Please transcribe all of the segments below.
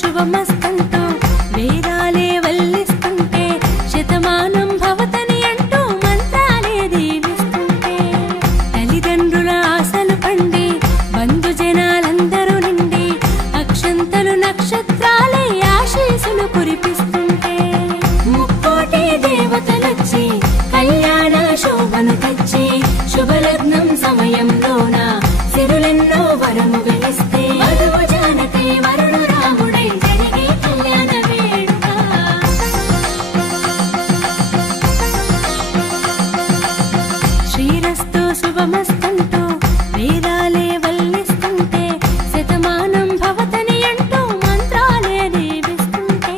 శుభమస్తంతో వేదాలే వల్లిస్తుంటే శతమానం భవతని అంటూ మంత్రాలే దీవిస్తుంటే తల్లిదండ్రుల ఆశలు పండి బంధు జనాలందరూ నిండి అక్షంతలు నక్షత్రాలే ఆశీసులు కురిపిస్తుంటే ముక్కోటి దేవతలొచ్చి కళ్యాణ శోభను తెచ్చి శుభలగ్నం సమయంలోన సిరులెన్నో వరముగా ఇస్తే వధువు జానకై వరుడు రాముడై జరిగే కళ్యాణ వేడుక శ్రీరస్తు శుభమస్తంతో వేదాలే వల్లిస్తుంటే శతమానం భవతని అంటూ మంత్రాలే దీవిస్తుంటే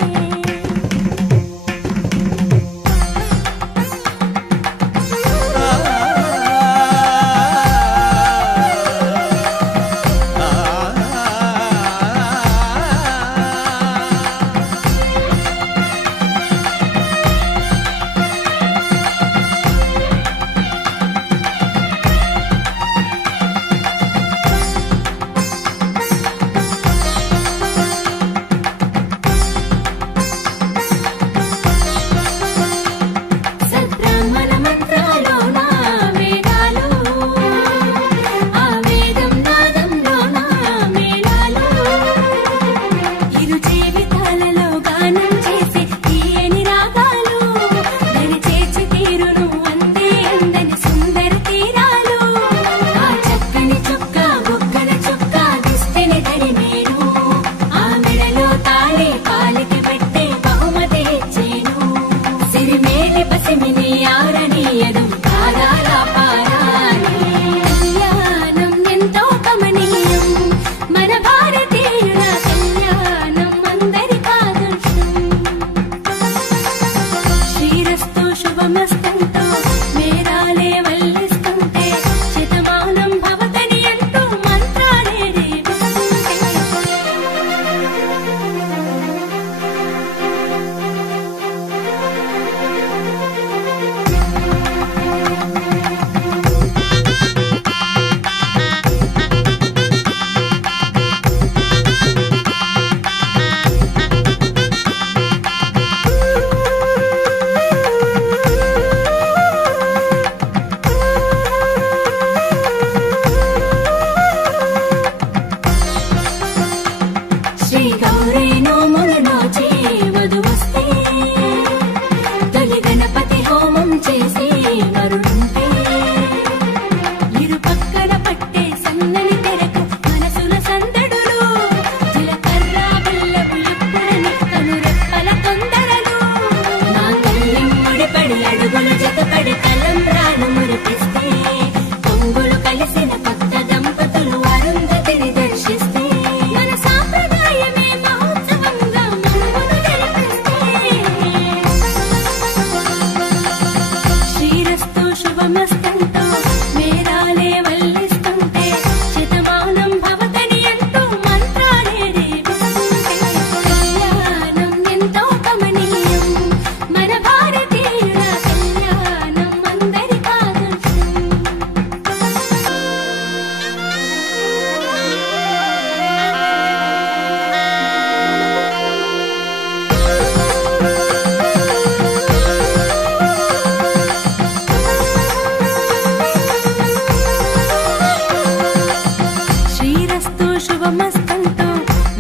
శుభమస్తంతో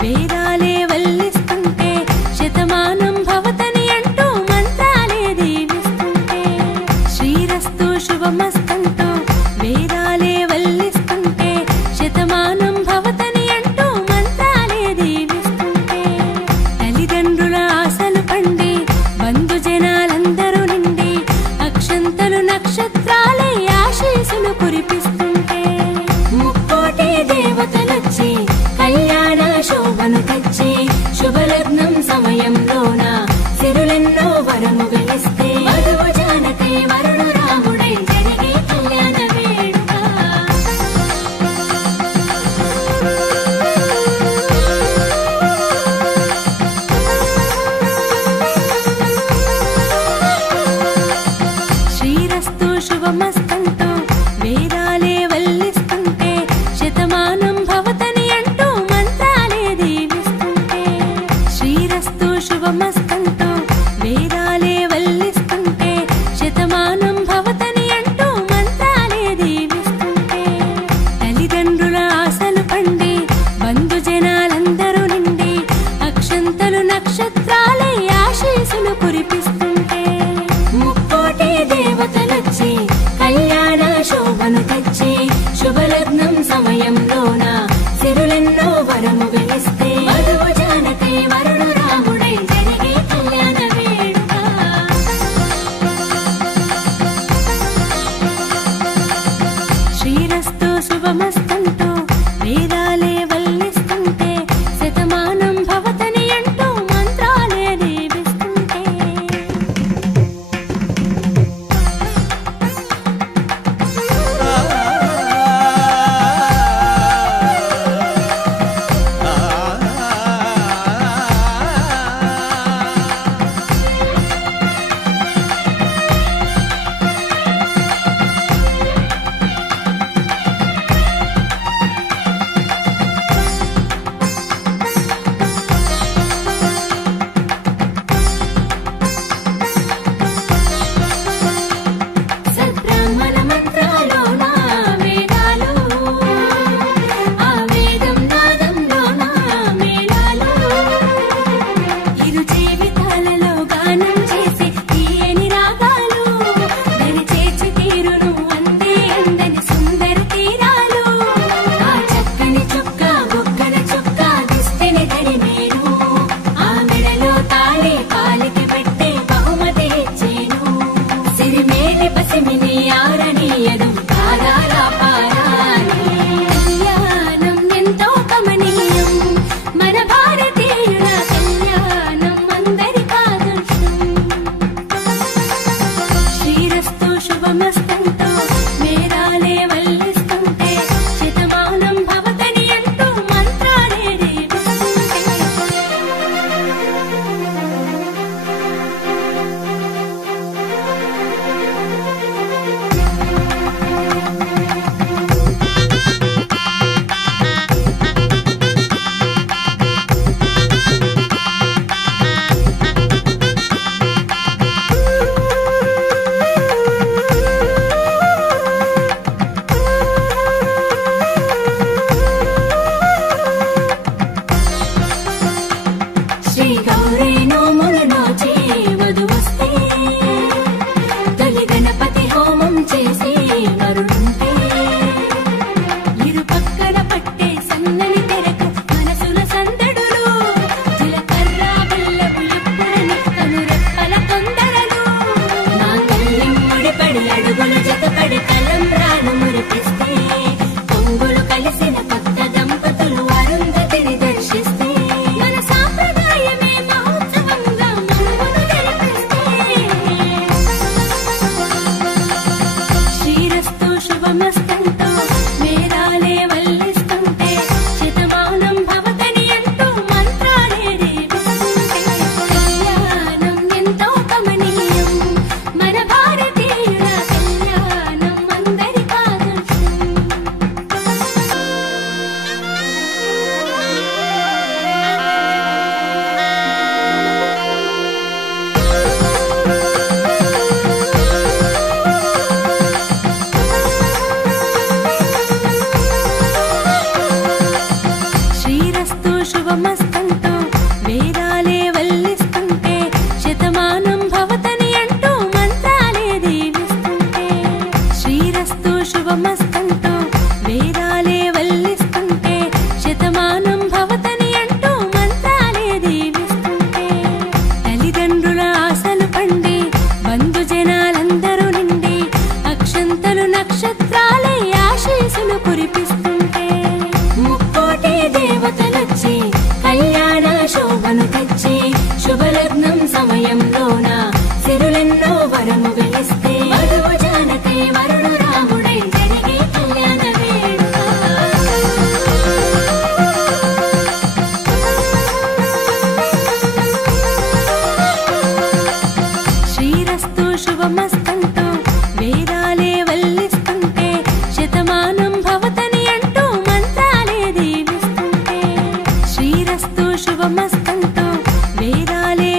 వేదాలే వల్లిస్తుంటే శతమానం భవతని అంటూ మంత్రాలే దీవిస్తుంటే శ్రీరస్తు శుభమస్తంతో వేదాలే వల్లిస్తుంటే శతమానం భవతని అంటూ మంత్రాలే దీవిస్తుంటే తల్లిదండ్రుల ఆశలు పండి బంధు జనాలందరూ నిండి అక్షంతలు నక్షత్రాలే ఆశీసులు కురిపిస్తుంటే ముక్కోటి దేవతలొచ్చి కళ్యాణ శోభను తెచ్చి శుభలగ్నం సమయంలోన సిరులెన్నో వరముగా ఇస్తే వధువు జానకై వరుడు రాముడై జరిగే కళ్యాణ వేడుక శ్రీరస్తు శుభమస్తంతో వేదాలే వల్లిస్తుంటే శతమానం భవతని అంటూ మంత్రాలే దీవిస్తుంటే శుభమస్తంటూ వేదాలే వల్లిస్తుంటే శతమానం భవతని అంటూ మంత్రాలే దీవిస్తుంటే తల్లిదండ్రుల ఆశలు పండి బంధు జనాలందరూ నిండి అక్షంతలు నక్షత్రాలే ఆశీసులు కురిపిస్తుంటే ముక్కోటి దేవతలొచ్చి కళ్యాణ శోభను తెచ్చి శుభలగ్నం సమయంలోన సిరులెన్నో వరము వెలిస్తే వధువు జానకై వరుడు రాముడై జరిగే కళ్యాణ వేడుక శ్రీరస్తు శుభమస్తంటూ వేదాలే వల్లిస్తుంటే శతమానం భవతని అంటూ మంత్రాలే దీవిస్తుంటే సద్బ్రాహ్మణ మంత్రాలోన వేదాలు ఆ వేదం నాదంలోన మేళాలు ఇరు జీవితాలలో గానం చేసే తీయని రాగాలు దరిచేర్చి తీరును అందే అందని సుందర తీరాలు ఆ చక్కని చుక్క బొక్కల చుక్క దిష్టిని తడిమేను ఆ మెడలో తాళి పాలికి పెట్టే బహుమతి ఇచ్చేను సిరిమేలి పసిమిని ఆరణీయదు పారాల పారాని కళ్యాణం ఎంతో కమనీయం మన భారతీయుల కళ్యాణం అందరికాదర్శం శ్రీరస్తు శుభమస్తంటూ వేదాలే వల్లిస్తుంటే శతమానం భవతని అంటూ మంత్రాలే దీవిస్తుంటే శ్రీ గౌరీ నోములు నోచి వధువస్తే తొలి గణపతి హోమం చేసి వరుడుంటే ఇరు పక్కన పట్టే సన్నని తెరకు మనసుల సందడులు జీలకర్ర బెల్లపు ఎప్పుడని కనురెప్పల తొందరలు మాంగళ్యం ముడిపడి అడుగులు జతపడి తలంబ్రాలు మురిపిస్తే పొంగులు కలిసిన కొత్త దంపతులు అరుంధతిని దర్శిస్తే మన సాంప్రదాయమే మహోత్సవంగా మనుగడ జరిపిస్తే శ్రీరస్తు శుభమస్తంటూ వేదాలే వల్లిస్తుంటే శతమానం భవతని అంటూ మంత్రాలే దీవిస్తుంటే కళ్యాణం ఎంతో కమనీయం మన భారతీయుల కళ్యాణం అందరికాదర్శం శ్రీరస్తు శుభమస్తంటూ వేదాలే వల్లిస్తుంటే శతమానం భవతని అంటూ మంత్రాలే దీవిస్తుంటే శ్రీరస్తు శుభమస్తంటూ వేదాలే వల్లిస్తుంటే శతమానం భవతని అంటూ మంత్రాలే దీవిస్తుంటే తల్లిదండ్రుల ఆశలు పండి బంధు జనాలందరూ నిండి అక్షంతలు నక్షత్రాలే ఆశీసులు కురిపిస్తుంటే ముక్కోటి దేవతలొచ్చి కళ్యాణ శోభను తెచ్చి శుభలగ్నం సమయంలోన సిరులెన్నో వరము వెలిస్తే వధువు జానకై వరుడు రాముడై జరిగే కళ్యాణ వేడుక శ్రీరస్తు శుభమస్తంటూ వేదాలే వల్లిస్తుంటే శతమానం భవతని అంటూ మంత్రాలే దీవిస్తుంటే శ్రీరస్తు శుభమస్తంటూ వేదాలే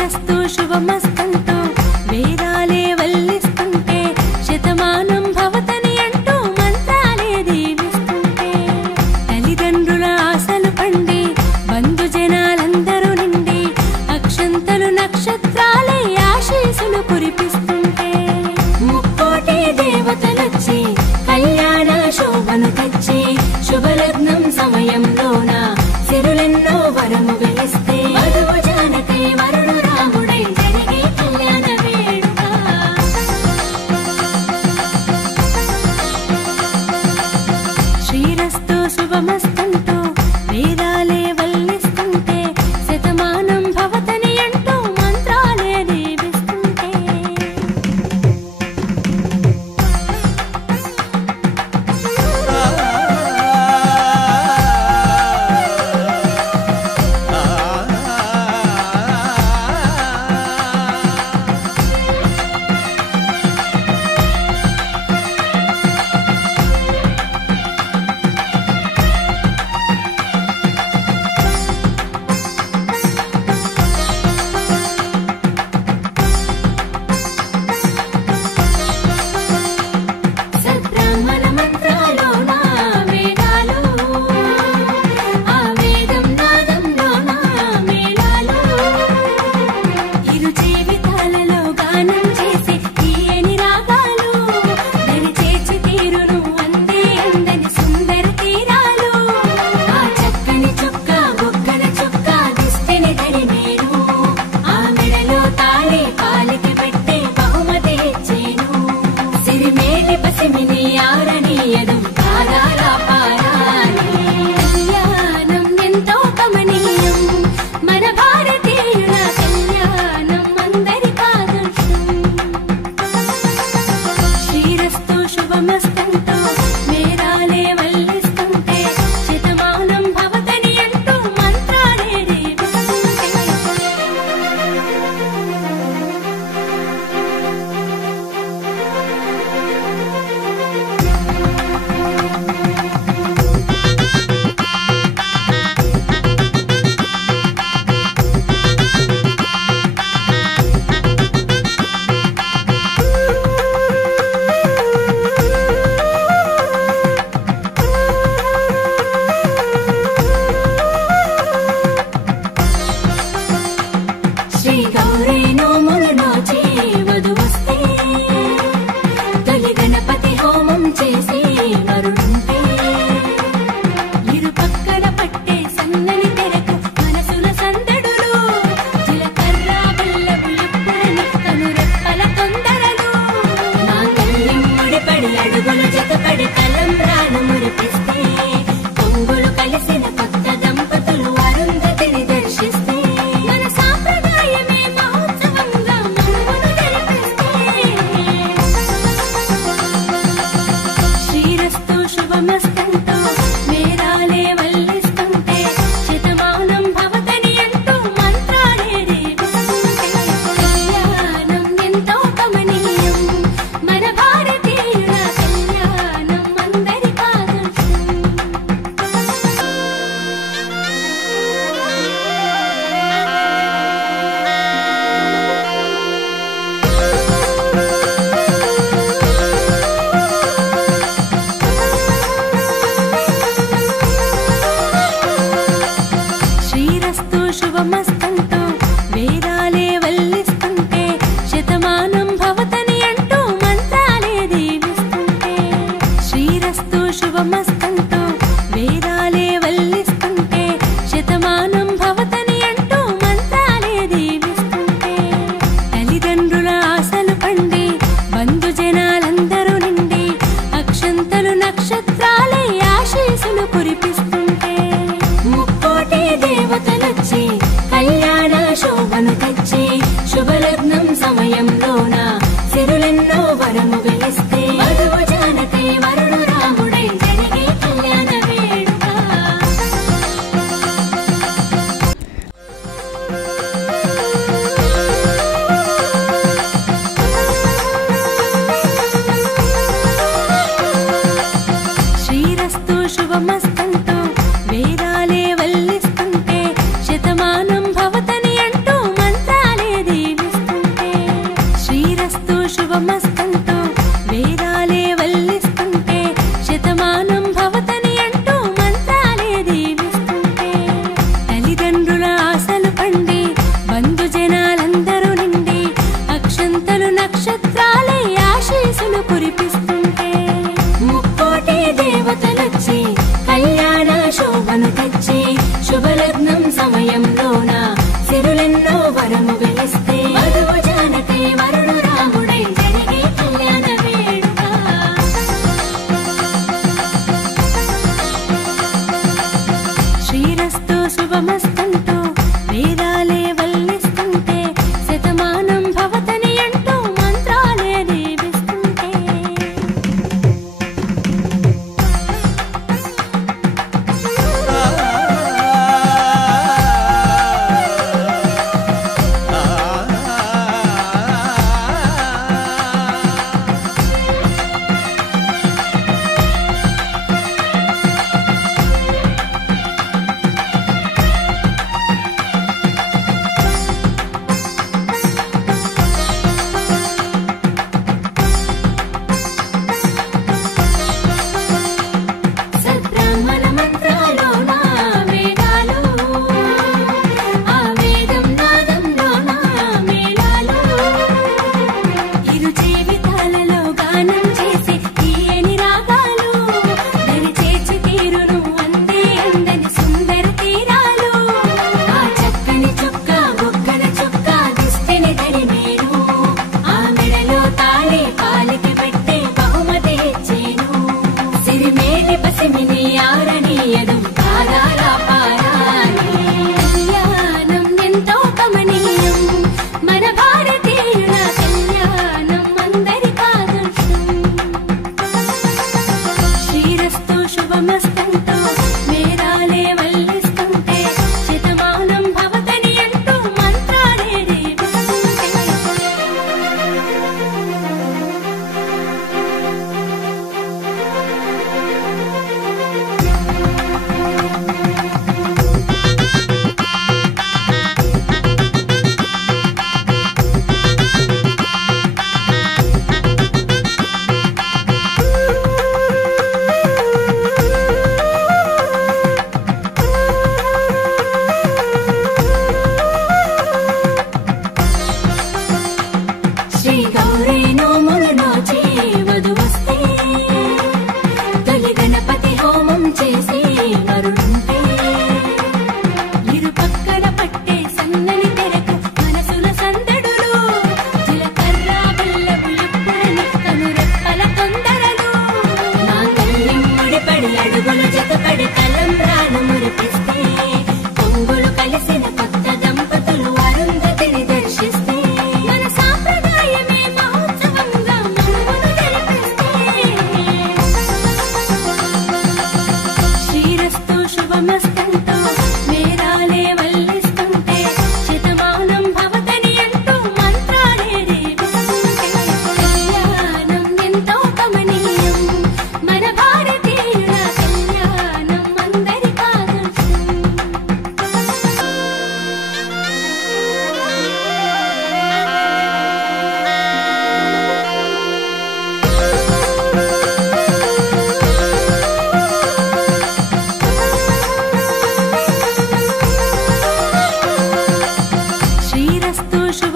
శ్రీరస్తు శుభమస్తంతో వేదాలే వల్లిస్తుంటే శతమానం భవతని అంటూ మంత్రాలే దీవిస్తుంటే తల్లిదండ్రుల ఆశలు పండి బంధు జనాలందరూ నిండి అక్షంతలు నక్షత్రాలే ఆశీసులు కురిపిస్తుంటే ముక్కోటి దేవతలొచ్చి కళ్యాణ శోభను తెచ్చి శుభలగ్నం సమయంలోన సిరులెన్నో వరము వెలిస్తే వధువు జానకి వరుడు రాముడై జరిగే కళ్యాణ వేడుక శ్రీరస్తు శుభమస్తంతో వేదాలే వల్లిస్తుంటే శతమానం భవతని అంటూ మంత్రాలే దీవిస్తుంటే సద్బ్రాహ్మణ మంత్రాలోన వేదాలు ఆ వేదం నాదంలోన మేళాలు ఇరు జీవితాలలో గానం చేసి తీయని రాగాలు దరిచేర్చి తీరును అందే అందని సుందర తీరాలు ఆ చక్కని చుక్క బుగ్గన చుక్క దిష్టిని దరిమేను ఆ మెడలో తాళి పాలికి పెట్టే బహుమతి ఇచ్చేను సిరిమేలి పసిమిని ఆరణీయదు పాదాల పారాని కళ్యాణం ఎంతో కమనీయం మన భారతీయుల కళ్యాణం అందరి కాదర్శం శ్రీరస్తు శుభమస్తంతో మేరాలే వల్లిస్తుంటే శతమానం భవతని అంటూ మంత్రాలే దీవిస్తుంటే శ్రీ గౌరీ నోములు నోచి వధువస్తే తొలి గణపతి హోమం చేసి వరుడుంటే ఇరు పక్కన పట్టే సన్నని తెరకు మనసుల సందడులు జీలకర్ర బెల్లపు ఎప్పుడని కనురెప్పల తొందరలు మాంగళ్యం ముడిపడి అడుగులు జతపడి తలంబ్రాలు మురిపిస్తే పొంగులు కలిసిన కొత్త దంపతులు అరుంధతిని దర్శిస్తే మన సాంప్రదాయమే మహోత్సవంగా మనమును జరిపిస్తే శ్రీరస్తు శుభమస్తంతో మేరాలే వల్లిస్తుంటే శతమానం భవతని అంటూ మంత్రాలే దీవిస్తుంటే కళ్యాణం ఎంతో కమనీయం మన భారతీయుల కళ్యాణం అందరి కాదర్శం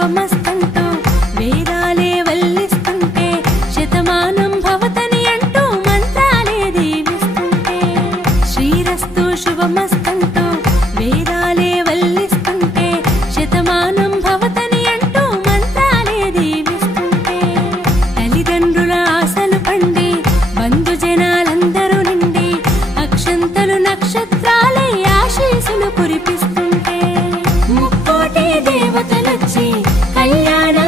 శుభమస్తంటూ వేదాలే వల్లిస్తుంటే శతమానం భవతని అంటూ మంత్రాలే దీవిస్తుంటే శ్రీరస్తు శుభమస్తంటూ వేదాలే వల్లిస్తుంటే శతమానం భవతని అంటూ మంత్రాలే దీవిస్తుంటే తల్లిదండ్రుల ఆశలు పండి బంధుజనాలందరూ నిండి అక్షంతలు నక్షత్రాలే ఆశీసులు కురిపిస్తుంటే ముక్కోటి దేవతలొచ్చి కళ్యాణ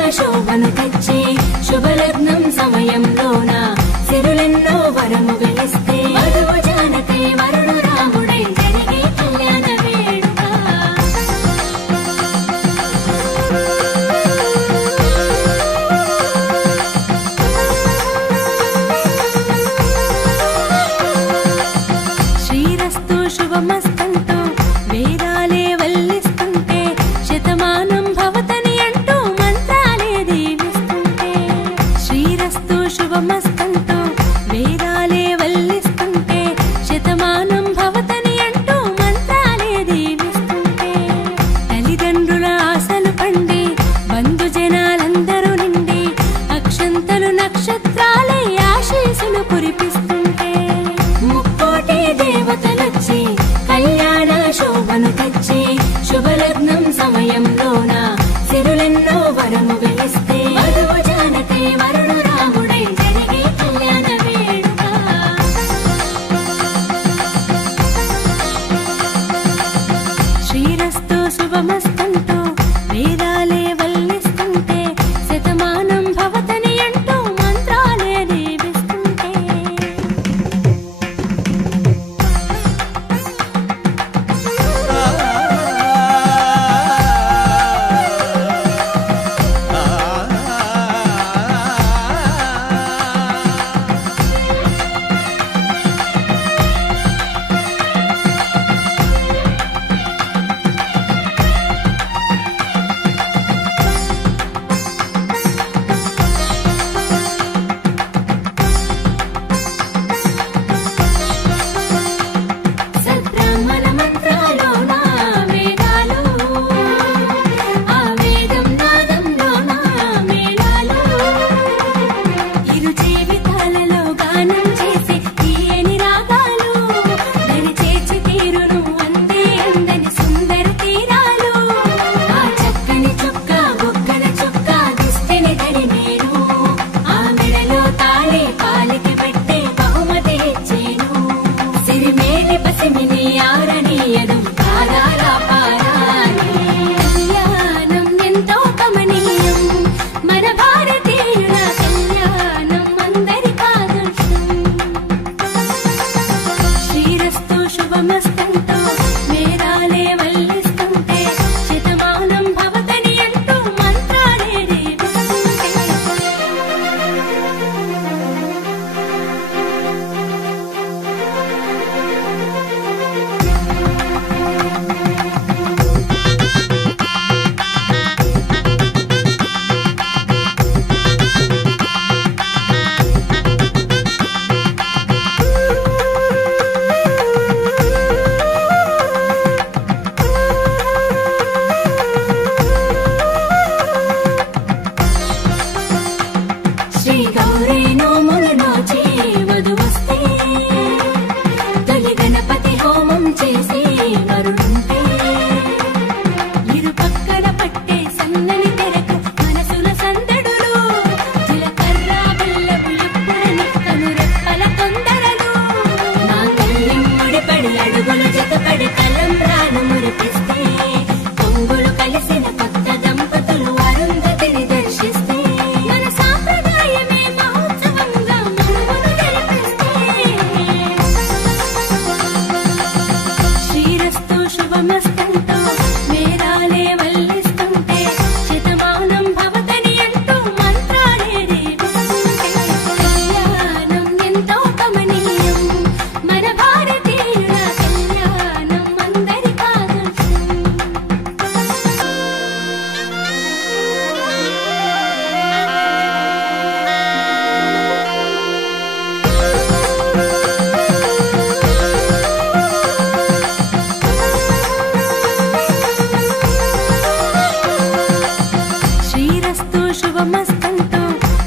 శుభమస్తంటూ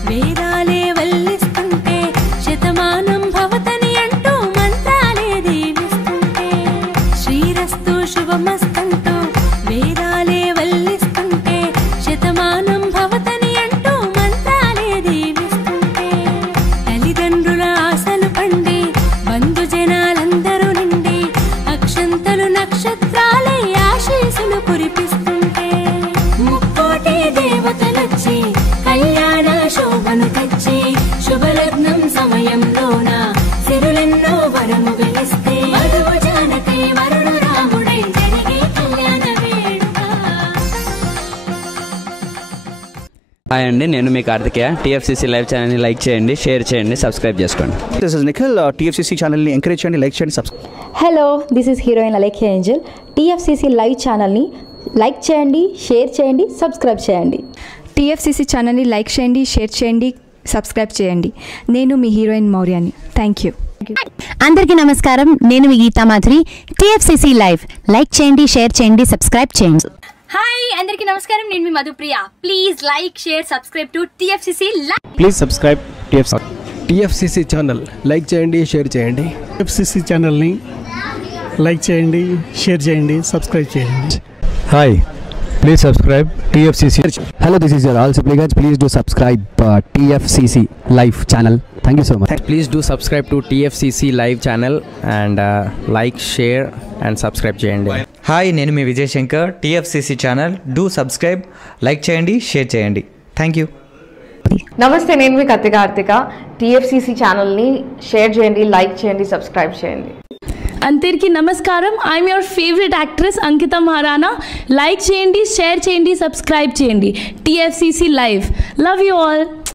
వేదాలే వల్లిస్తుంటే శతమానం భవతని అంటూ మంత్రాలే దీవిస్తుంటే శ్రీరస్తు శుభమస్తంటూ వేదాలే వల్లిస్తుంటే శతమానం భవతని అంటూ మంత్రాలే దీవిస్తుంటే తల్లిదండ్రుల ఆశలు పండి బంధు జనాలందరూ నిండి అక్షంతలు నక్షత్రాలే ఆశీసులు కురిపిస్తుంటే ముక్కోటి దేవతలొచ్చి కళ్యాణ శోభను తెచ్చి శుభలగ్నం సమయంలోన సిరులెన్నో వరము వెలిస్తే వధువు జానకై వరుడు రాముడై జరిగే కళ్యాణ వేడుక. హాయ్ అండి, నేను మీ కార్తికేయ. టీఎఫ్సీసీ లైవ్ ఛానల్ని లైక్ చేయండి, షేర్ చేయండి, సబ్స్క్రైబ్ చేసుకోండి. This is Nikhil. టీఎఫ్సీసీ ఛానల్ని ఎంకరేజ్ చేయండి, లైక్ చేయండి, subscribe. Hello, this is heroine Alekhya Angel. TFCC live ఛానల్ని లైక్ చేయండి, షేర్ చేయండి, సబ్స్క్రైబ్ చేయండి. టీఎఫ్సీసీ ఛానల్ని లైక్ చేయండి, షేర్ చేయండి, సబ్స్క్రైబ్ చేయండి. నేను మీ హీరోయిన్ మౌర్యాని. Thank you. అందరికీ నమస్కారం, నేను మీ Geetha Madhuri. TFCC live like చేయండి, షేర్ చేయండి, సబ్స్క్రైబ్ చేయండి. హాయ్ అందరికీ నమస్కారం, నేను మీ Madhupriya. Please like share subscribe to TFCC live. Please subscribe TFCC channel like చేయండి, షేర్ చేయండి. టీఎఫ్సీసీ ఛానల్ని లైక్ చేయండి, షేర్ చేయండి, సబ్స్క్రైబ్ చేయండి. Hi, please subscribe TFCC. Hello, this is your all supplicants. Please do subscribe TFCC live channel. Thank you so much. Please do subscribe to TFCC live channel and like, share and subscribe చేయండి. Hi, నేను మీ Vijay Shankar. TFCC channel do subscribe, like చేయండి, share చేయండి. Thank you. నమస్తే, నేను మీ Karthika. TFCC ఛానల్ని share చేయండి, లైక్ చేయండి, సబ్స్క్రైబ్ చేయండి. అందరికీ నమస్కారం, I'm your favourite actress Ankita Maharana. Like చేయండి, షేర్ చేయండి, సబ్స్క్రైబ్ చేయండి. TFCC live. Love you all.